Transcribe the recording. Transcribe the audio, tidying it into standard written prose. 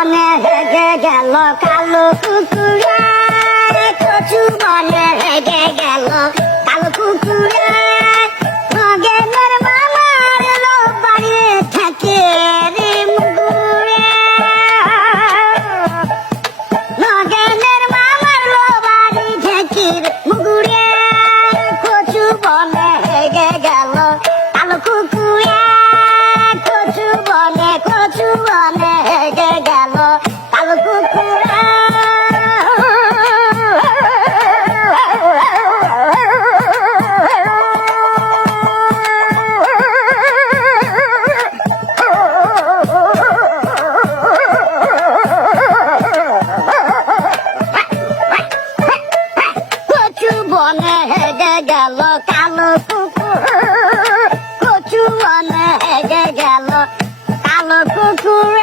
বনে হেগে গেল কালো কুকুরে, কচু বনে হেগে গেল কালো কুকুরে। নগেনের মামার লো বাড়ি থাকে রে মুগুরে, নগেনের মামার লো বাড়ি থাকে রে মুগুরে। কচু বনে হেগে গেল কালো কুকুরে, কচু বনে হেগে গেল কালো কুকুরে। কচু বনে হেগে গেল কালো কুকুর, কচু বনে হেগে গেল কালো কুকুর।